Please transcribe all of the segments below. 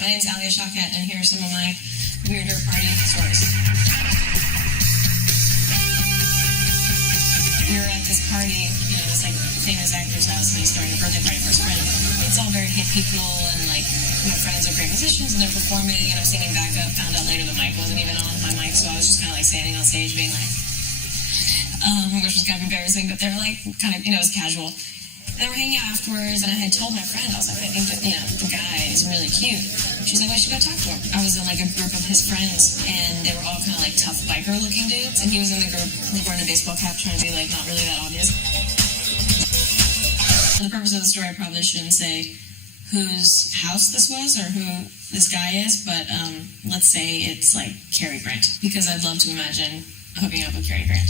My name's Alia Shawkat, and here are some of my weirder party stories. We were at this party, this famous actor's house, and he's throwing a birthday party for his friend. It's all very hip people, and my friends are great musicians, and they're performing, and I'm singing backup. Found out later the mic wasn't even on my mic, so I was just kind of standing on stage being which was kind of embarrassing, but they were it was casual. And we were hanging out afterwards, and I had told my friend, I was like, I think that, the guy is really cute. She's like, well, you should go talk to him. I was in a group of his friends, and they were all kind of tough biker-looking dudes, and he was in the group, wearing a baseball cap, trying to be not really that obvious. For the purpose of the story, I probably shouldn't say whose house this was or who this guy is, but let's say it's Cary Grant, because I'd love to imagine hooking up with Cary Grant.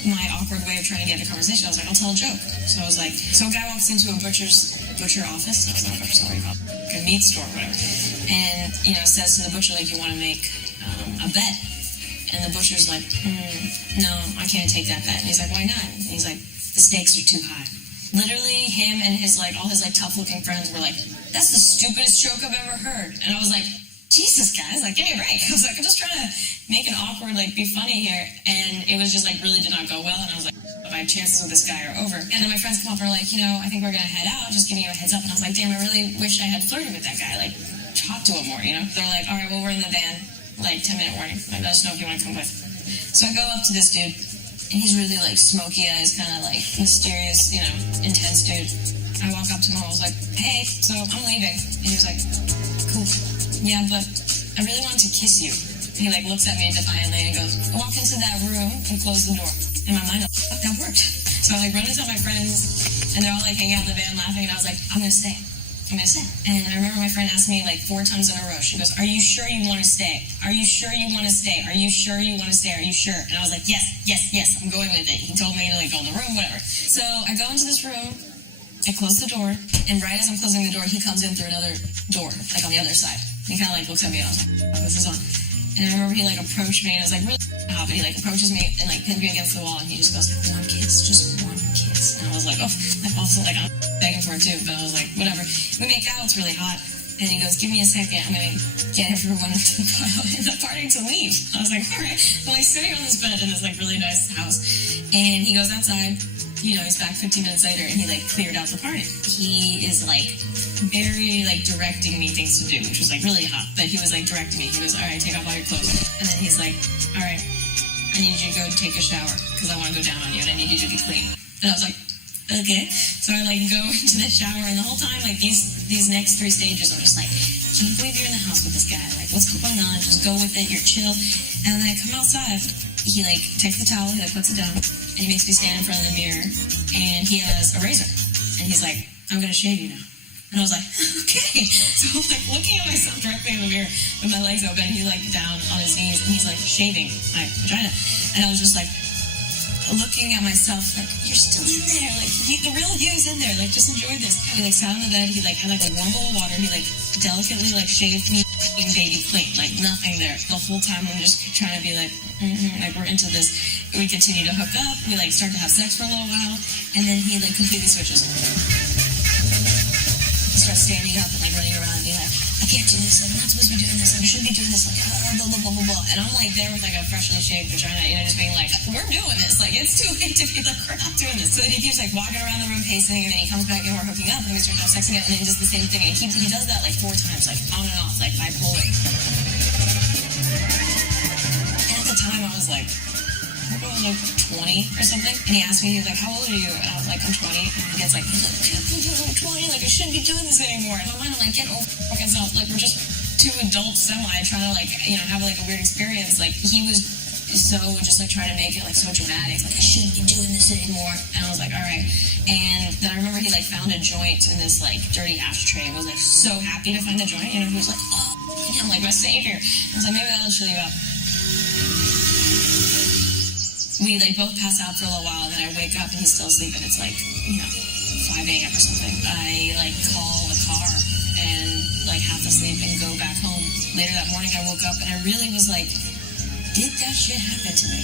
My awkward way of trying to get a conversation, I was like, I'll tell a joke. So I was like, so a guy walks into a butcher office, no, it's not a butcher, sorry, a meat store or whatever, and, says to the butcher, you want to make a bet? And the butcher's like, no, I can't take that bet. And he's like, why not? And he's like, the stakes are too high. Literally, him and his, all his, tough-looking friends were like, that's the stupidest joke I've ever heard. And I was like, Jesus, guys, give me a break. I was like, I'm just trying to make it awkward, be funny here. And it was just, really did not go well. And I was like, my chances with this guy are over. And then my friends come up and are like, I think we're going to head out, just giving you a heads up. And I was like, damn, I really wish I had flirted with that guy. Talk to him more, They're like, all right, well, we're in the van. 10-minute warning. Let us know if you want to come with. So I go up to this dude, and he's really, smoky eyes, kind of, mysterious, intense dude. I walk up to him, and I was like, hey, so I'm leaving. And he was like, cool. Yeah, but I really wanted to kiss you. He looks at me defiantly and goes, walk into that room and close the door. In my mind, that worked. So I run and tell my friends, and they're all hanging out in the van laughing, and I was like, I'm gonna stay. And I remember my friend asked me 4 times in a row. She goes, are you sure you want to stay? Are you sure you want to stay? Are you sure you want to stay? Are you sure? And I was like, yes, I'm going with it. He told me to go in the room, whatever. So I go into this room, I close the door, and right as I'm closing the door, he comes in through another door, on the other side. He kind of looks at me, and I was like, oh, this is on. And I remember he approached me, and I was really hot, but he approaches me and pins me against the wall, and he just goes, one kiss, just one kiss. And I was like, oh, I'm also I'm begging for it too, but I was like, whatever. We make out, it's really hot. And he goes, give me a second, I'm gonna get everyone in the party to leave. I was like, all right. I'm sitting on this bed in this really nice house, and he goes outside. He's back 15 minutes later, and he cleared out the party. He is very directing me things to do, which was really hot. But he was directing me. He goes, all right, take off all your clothes. And then he's like, all right, I need you to go take a shower because I want to go down on you, and I need you to be clean. And I was like, okay. So I go into the shower, and the whole time these next 3 stages, I'm just can't believe you're in the house with this guy. What's going on? Just go with it. You're chill. And then I come outside. He takes the towel. He puts it down. And he makes me stand in front of the mirror. And he has a razor. And he's like, I'm gonna shave you now. And I was like, okay. So I'm looking at myself directly in the mirror with my legs open. He's down on his knees, and he's shaving my vagina. And I was just looking at myself you're still in there. The real you is in there. Just enjoy this. He sat on the bed. He had a warm bowl of water. He delicately shaved me baby clean. Nothing there. The whole time I'm just trying to be we're into this. We continue to hook up. We start to have sex for a little while, and then he completely switches. He starts standing up and running around and being I can't do this. I'm not supposed to be doing this. I should be doing this. Blah blah blah blah blah. And I'm there with a freshly shaved vagina, just being we're doing this. It's too late to be we're not doing this. So then he keeps walking around the room pacing, and then he comes back and we're hooking up, and we start to have sex again, and then he does the same thing. And he does that 4 times, on and off, bipolar. And at the time I was I think I was 20 or something, and he asked me, he was how old are you? And I was I'm 20. And he gets I'm 20, I shouldn't be doing this anymore. In my mind, I'm get over fucking self. We're just 2 adults trying to have a weird experience. He was so just trying to make it so dramatic. I shouldn't be doing this anymore. And I was all right. And then I remember he found a joint in this dirty ashtray. I was so happy to find a joint. He was oh, I'm my savior. I was maybe that'll chill you up. We both pass out for a little while, and then I wake up and he's still asleep, and it's 5 a.m. or something. I call a car and half asleep and go back home. Later that morning I woke up and I really was did that shit happen to me?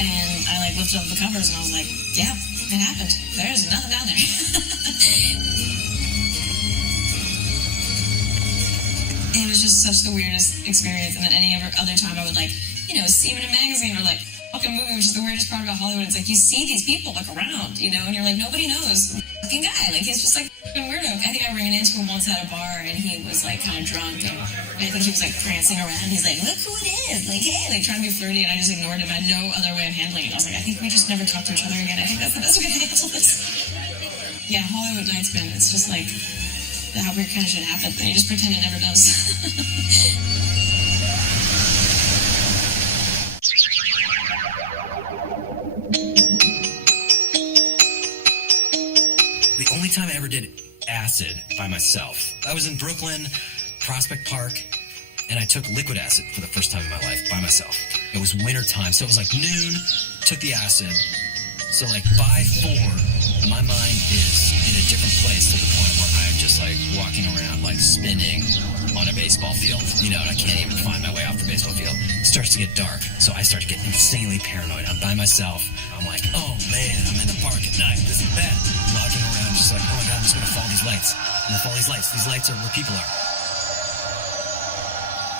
And I lifted up the covers and I was yeah, it happened. There's nothing down there. it was just such the weirdest experience. And then any other time I would like, see him in a magazine or like fucking movie, which is the weirdest part about Hollywood. It's like you see these people like around, and you're like, nobody knows. Fucking guy, like he's just like fucking weirdo. I think I ran into him once at a bar and he was like kind of drunk and I think he was like prancing around. He's like, look who it is, like hey, like trying to be flirty, and I just ignored him. I had no other way of handling it. I was like, I think we just never talk to each other again. I think that's the best way to handle this. Yeah, Hollywood nights, man. It's just like that weird kind of shit happens and you just pretend it never does. The only time I ever did acid by myself, I was in Brooklyn, Prospect Park, and I took liquid acid for the first time in my life by myself. It was winter time, so it was like noon, took the acid. So like by 4, my mind is in a different place to the point where I'm just like walking around like spinning on a baseball field, and I can't even find my way off the baseball field. It starts to get dark, so I start to get insanely paranoid. I'm by myself. I'm like, oh man, I'm in the park at night. This is bad. Walking around just like, oh my God, I'm just going to follow these lights. I'm going to follow these lights. These lights are where people are.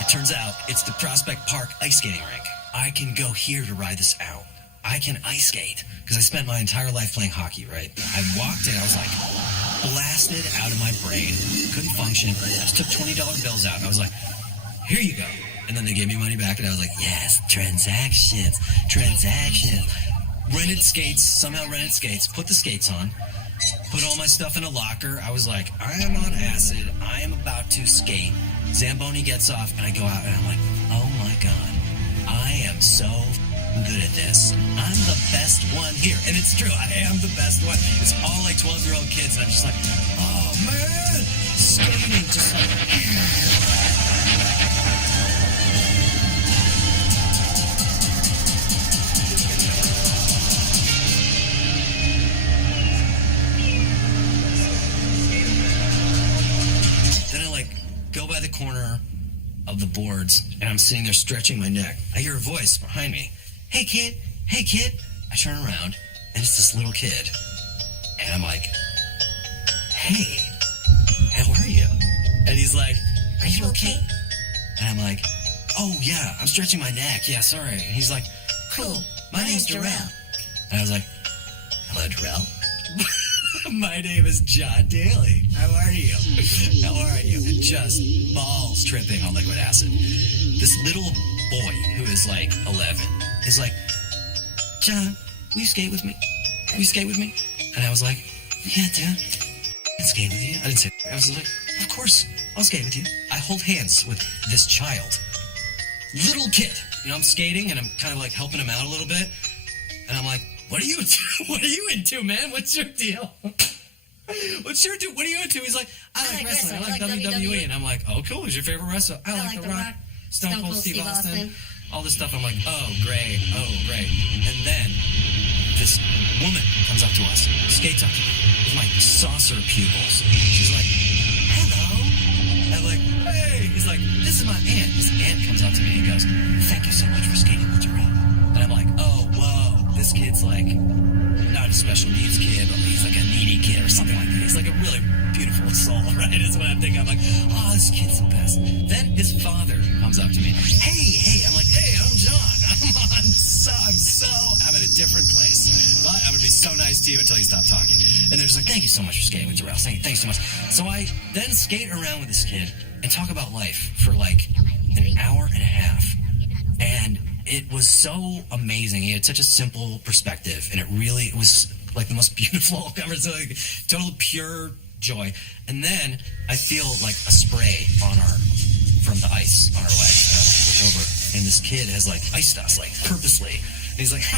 It turns out it's the Prospect Park ice skating rink. I can go here to ride this out. I can ice skate because I spent my entire life playing hockey, right? I walked in, I was like blasted out of my brain, couldn't function. I just took $20 bills out and I was like, here you go. And then they gave me money back and I was like, yes, transactions. Rented skates, put the skates on, put all my stuff in a locker. I was like, I am on acid. I am about to skate. Zamboni gets off and I go out and I'm like, oh my God, I am so good at this. I'm the best one here. And it's true, I am the best one. It's all like 12-year-old kids and I'm just like, oh man, skating just like... Go by the corner of the boards, and I'm sitting there stretching my neck. I hear a voice behind me. Hey, kid. Hey, kid. I turn around, and it's this little kid. And I'm like, hey, how are you? And he's like, are you okay? And I'm like, oh, yeah, I'm stretching my neck. Yeah, sorry. And he's like, cool. My name's Darrell. And I was like, hello, Darrell. My name is John Daly. How are you? How are you? Just balls tripping on liquid acid. This little boy who is like 11 is like, John, will you skate with me? Will you skate with me? And I was like, yeah, dude. I can skate with you. I didn't say I was like, of course, I'll skate with you. I hold hands with this child. Little kid. I'm skating and I'm kind of like helping him out a little bit. And I'm like, what are you into? What are you into, man? What's your deal? What's your deal? What are you into? He's like, I like wrestling. I like WWE. And I'm like, oh, cool. Who's your favorite wrestler? I like The Rock. Stone Cold Steve Austin. All this stuff. I'm like, oh, great. And then this woman comes up to us, skates up to me with my saucer pupils. She's like, hello. I'm like, hey. He's like, this is my aunt. His aunt comes up to me and goes, thank you so much for skating with Darrell. And I'm like, oh, whoa. This kid's like not a special needs kid, but he's like a needy kid or something like that. He's like a really beautiful soul, right? Is what I'm thinking. I'm like, oh, this kid's the best. Then his father comes up to me. Hey. I'm like, hey, I'm John. I'm in a different place. But I'm going to be so nice to you until you stop talking. And they're just like, thank you so much for skating with Darrell. Thanks so much. So I then skate around with this kid and talk about life for like an hour and a half. And it was so amazing. He had such a simple perspective, and it was like the most beautiful conversation, like total pure joy. And then I feel like a spray from the ice on our leg. Look over, and this kid has like iced us, like purposely. And he's like,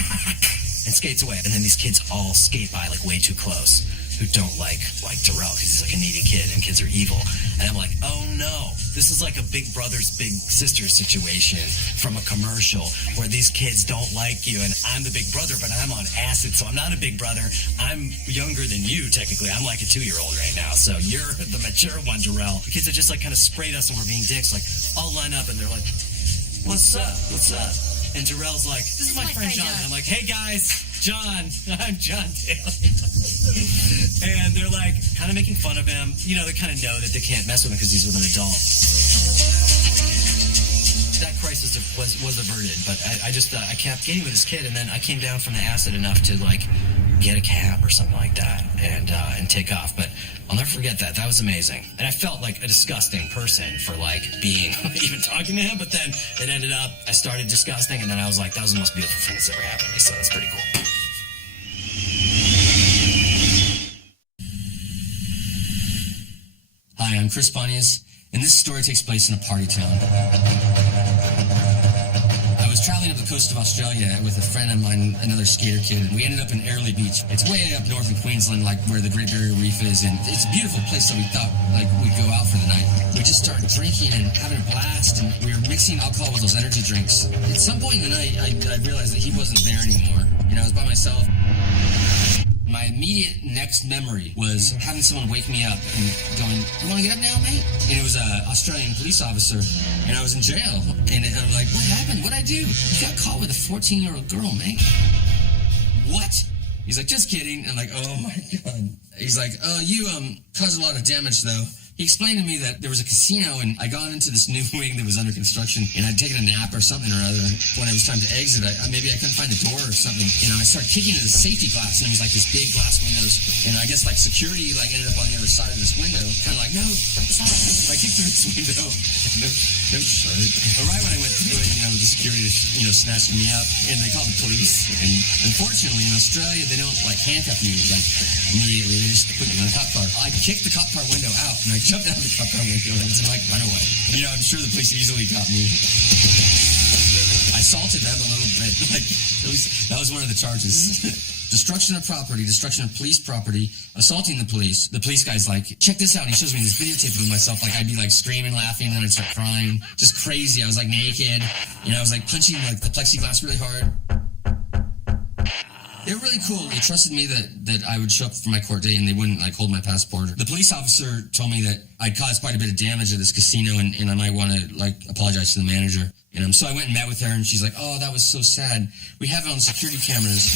and skates away. And then these kids all skate by like way too close, who don't like Darrell because he's like a needy kid, and kids are evil. And I'm like, oh no. This is like a big brothers, big sisters situation from a commercial where these kids don't like you and I'm the big brother, but I'm on acid, so I'm not a big brother. I'm younger than you, technically. I'm like a 2-year-old right now, so you're the mature one, Darrell. The kids have just like kind of sprayed us and we're being dicks, like all line up and they're like, what's up? And Darrell's like, this is my friend John. And I'm like, hey guys, John. I'm John Daly. And they're like kind of making fun of him. They kind of know that they can't mess with him because he's with an adult. crisis was averted, but I just I kept getting with this kid, and then I came down from the acid enough to like get a cab or something like that and take off. But I'll never forget that. That was amazing. And I felt like a disgusting person for like being even talking to him, but then it ended up I started disgusting, and then I was like, that was the most beautiful thing that's ever happened to me. So that's pretty cool. Hi, I'm Chris Pontius, and this story takes place in a party town. I was traveling up the coast of Australia with a friend of mine, another skater kid, and we ended up in Airlie Beach. It's way up north in Queensland, like where the Great Barrier Reef is, and it's a beautiful place, so we thought like we'd go out for the night. We just started drinking and having a blast, and we were mixing alcohol with those energy drinks. At some point in the night, I realized that he wasn't there anymore. You know, I was by myself. My immediate next memory was having someone wake me up and going, "You want to get up now, mate?" And it was an Australian police officer, and I was in jail. And I'm like, "What happened? What'd I do?" "You got caught with a 14-year-old girl, mate." "What?" He's like, "Just kidding." I'm like, "Oh my God." He's like, "Oh, you caused a lot of damage, though." He explained to me that there was a casino, and I got into this new wing that was under construction, and I'd taken a nap or something or other. When it was time to exit, maybe I couldn't find the door or something. You know, I started kicking into the safety glass, and it was like this big glass windows, and I guess like security like ended up on the other side of this window, kind of like, "No, stop." So I kicked through this window, no shirt. But right when I went through it, you know, the security, snatched me up, and they called the police. And unfortunately, in Australia, they don't like handcuff you like immediately. They just put you in a cop car. I kicked the cop car window out, and I jumped out of the cop car window and like run away. You know, I'm sure the police easily got me. I assaulted them a little bit. Like, at least that was one of the charges. Destruction of property, destruction of police property, assaulting the police. The police guy's like, "Check this out." And he shows me this videotape of myself. Like, I'd be like screaming, laughing, and then I'd start crying. Just crazy. I was like naked. You know, I was like punching like the plexiglass really hard. They were really cool. They trusted me that I would show up for my court date and they wouldn't like hold my passport. The police officer told me that I'd caused quite a bit of damage at this casino and I might want to like apologize to the manager. You know, so I went and met with her and she's like, "Oh, that was so sad. We have it on security cameras."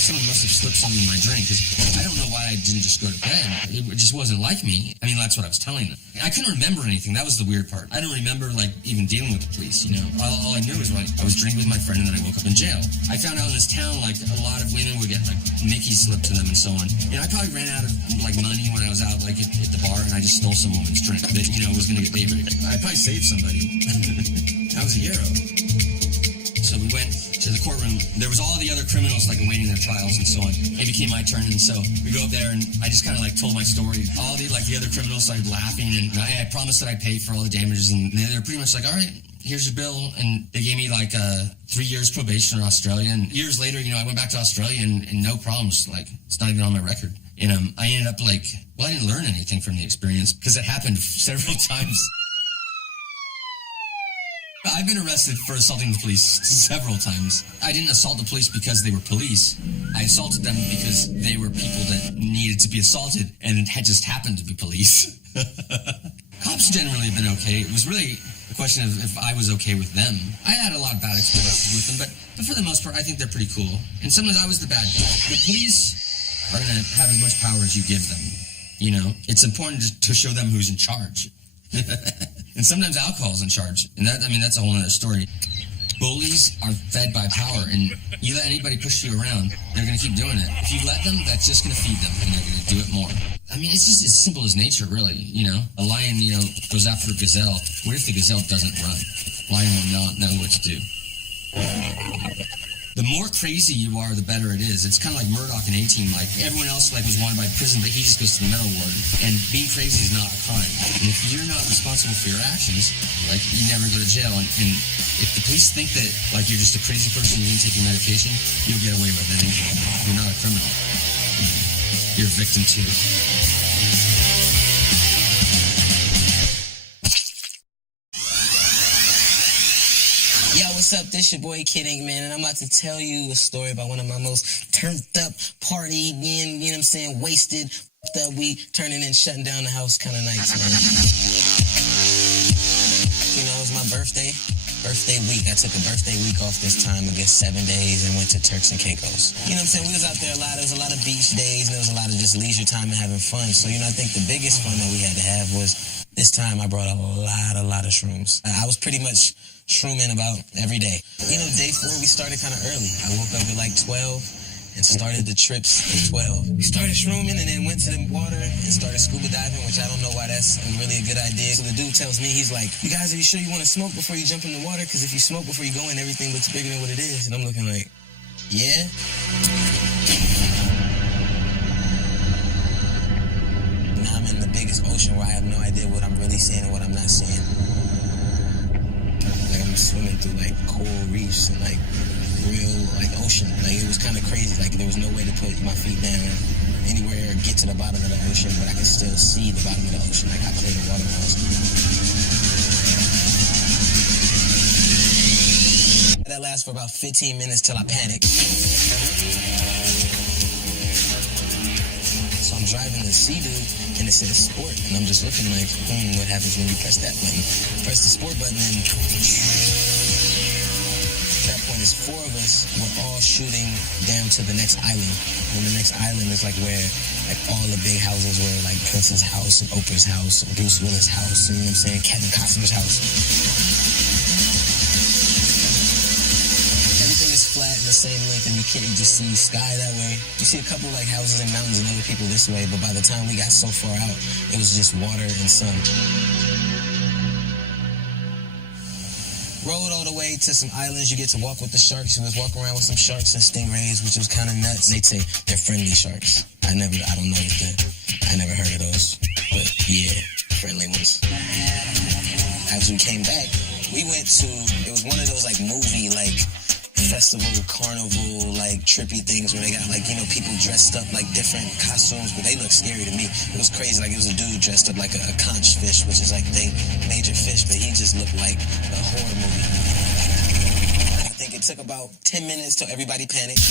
Someone must have slipped something in my drink because I don't know why I didn't just go to bed. It just wasn't like me. I mean, that's what I was telling them. I couldn't remember anything. That was the weird part. I don't remember like even dealing with the police, you know. All I knew was like I was drinking with my friend and then I woke up in jail. I found out in this town like a lot of women would get like Mickey slipped to them and so on. You know, I probably ran out of like money when I was out like at the bar and I just stole some woman's drink that, you know, was going to get paid. I probably saved somebody. I was a hero. So we went to the courtroom. There was all the other criminals like awaiting their trials and so on. It became my turn, and so we go up there, and I just kind of like told my story. All the other criminals started laughing, and I promised that I'd pay for all the damages, and they're pretty much like, "All right, here's your bill," and they gave me like 3 years probation in Australia. And years later, you know, I went back to Australia, and no problems. Like it's not even on my record. And I ended up like, well, I didn't learn anything from the experience because it happened several times. I've been arrested for assaulting the police several times. I didn't assault the police because they were police. I assaulted them because they were people that needed to be assaulted and had just happened to be police. Cops generally have been okay. It was really a question of if I was okay with them. I had a lot of bad experiences with them, but for the most part, I think they're pretty cool. And sometimes I was the bad guy. The police are going to have as much power as you give them. You know, it's important to show them who's in charge. And sometimes alcohol's in charge. And that's a whole other story. Bullies are fed by power, and you let anybody push you around, they're going to keep doing it. If you let them, that's just going to feed them, and they're going to do it more. I mean, it's just as simple as nature, really, you know. A lion, you know, goes after a gazelle. What if the gazelle doesn't run? Lion will not know what to do. The more crazy you are, the better it is. It's kind of like Murdoch in A-Team. Like, everyone else like was wanted by prison, but he just goes to the mental ward. And being crazy is not a crime. And if you're not responsible for your actions, like, you never go to jail. And if the police think that, like, you're just a crazy person and you didn't take your medication, you'll get away with anything. You're not a criminal. You're a victim, too. Yo, what's up? This your boy Kid Ink, man, and I'm about to tell you a story about one of my most turned up, party, you know what I'm saying, wasted, up, we turning and shutting down the house kind of nights, man. You know, it was my birthday. birthday week. I took a birthday week off this time, I guess 7 days, and went to Turks and Caicos. You know what I'm saying? We was out there a lot. There was a lot of beach days, and there was a lot of just leisure time and having fun. So, I think the biggest fun that we had to have was this time I brought a lot of shrooms. I was pretty much shrooming about every day. Day 4, we started kind of early. I woke up at like 12 and started the trips at 12. We started shrooming and then went to the water and started scuba diving, which I don't know why that's really a good idea. So the dude tells me, he's like, you guys, are you sure you want to smoke before you jump in the water? Because if you smoke before you go in, everything looks bigger than what it is. And I'm looking like, yeah? Now I'm in the biggest ocean where I have no idea what I'm really seeing and what I'm not seeing. Like I'm swimming through like coral reefs and like real like ocean. Like it was kind of crazy. Like there was no way to put my feet down anywhere or get to the bottom of the ocean, but I could still see the bottom of the ocean. Like I played a water mouse. That lasts for about 15 minutes till I panic. So I'm driving the Sea-Doo and it says sport, and I'm just looking like, what happens when you press that button? Press the sport button and at that point, it's 4 of us. We're all shooting down to the next island. And the next island is like where like all the big houses were, like Prince's house and Oprah's house and Bruce Willis' house, and you know what I'm saying, Kevin Costner's house. Everything is flat and the same length, and you can't just see sky that way. You see a couple like houses and mountains and other people this way, but by the time we got so far out, it was just water and sun. Rode all the way to some islands. You get to walk with the sharks. We was walking around with some sharks and stingrays, which was kind of nuts. They'd say they're friendly sharks. I never heard of those. But yeah, friendly ones. As we came back, we went to, it was one of those like movie, like festival, carnival, like trippy things where they got like, people dressed up like different costumes, but they look scary to me. It was crazy. Like it was a dude dressed up like a conch fish, which is like the major fish, but he just looked like a horror movie. I think it took about 10 minutes till everybody panicked.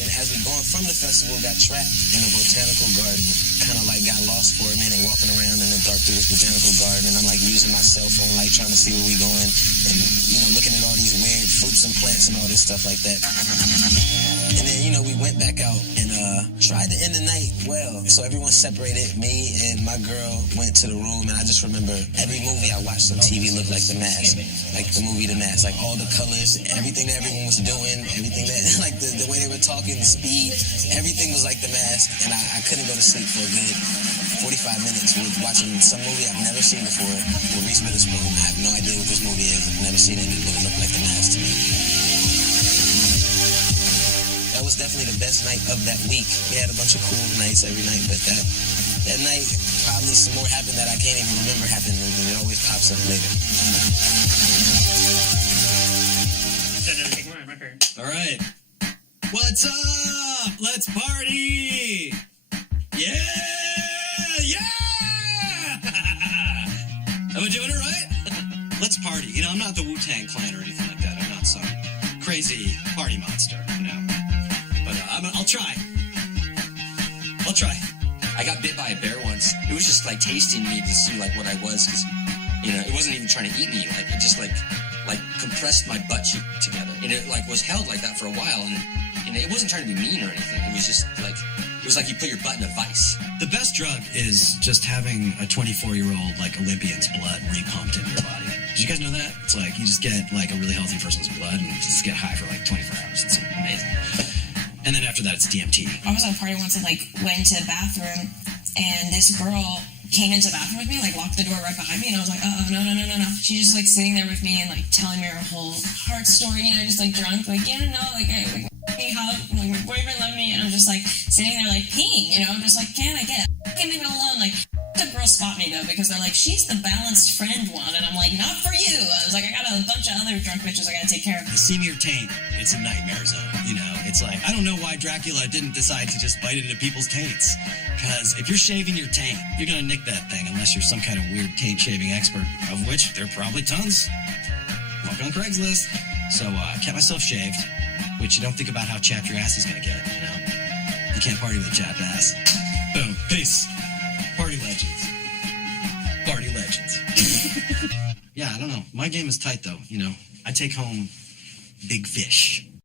And as we going from the festival, got trapped in a botanical garden. Kind of like got lost for a minute, walking around in the dark through this botanical garden, and I'm like using my cell phone, like trying to see where we going, and looking at all these weird fruits and plants and all this stuff like that. And then we went back out and tried to end the night well. So everyone separated. Me and my girl went to the room, and I just remember every movie I watched on TV looked like The Mask, like the movie The Mask, like all the colors, everything that everyone was doing, everything that like the way they were talking, the speed, everything was like The Mask, and I couldn't go to sleep for a good 45 minutes with watching some movie I've never seen before with Reese Witherspoon. I have no idea what this movie is. I've never seen it, but it looked like The Mask to me. That was definitely the best night of that week. We had a bunch of cool nights every night, but that night, probably some more happened that I can't even remember happening, and it always pops up later. All right. What's up? Let's party! Yeah! Am I doing it right? Let's party. I'm not the Wu-Tang Clan or anything like that. I'm not some crazy party monster, But I'll try. I got bit by a bear once. It was just like tasting me to see like what I was, because it wasn't even trying to eat me. Like it just like compressed my butt cheek together, and it like was held like that for a while, and it wasn't trying to be mean or anything. It was just like it was like you put your butt in a vice. The best drug is just having a 24-year-old like Olympian's blood repumped into your body. Did you guys know that? It's like you just get like a really healthy person's blood and just get high for like 24 hours. It's amazing. And then after that, it's DMT. I was at a party once and went into the bathroom, and this girl came into the bathroom with me, locked the door right behind me, and I was like, no. She's just sitting there with me and telling me her whole heart story, just drunk, hey, how my boyfriend left me, and I'm just sitting there peeing, I'm just can I get it? Leave me alone, the girls spot me though, because they're she's the balanced friend one, and I'm not for you. I was I got a bunch of other drunk bitches I gotta take care of. See me or taint, it's a nightmare zone, it's I don't know why Dracula didn't decide to just bite into people's taints, because if you're shaving your taint, you're gonna nick that thing unless you're some kind of weird taint shaving expert, of which there are probably tons. Look on Craigslist. So I kept myself shaved, which you don't think about how chapped your ass is gonna get, You can't party with a chapped ass. Boom. Peace. Party legends. Party legends. Yeah, I don't know. My game is tight, though, you know. I take home big fish.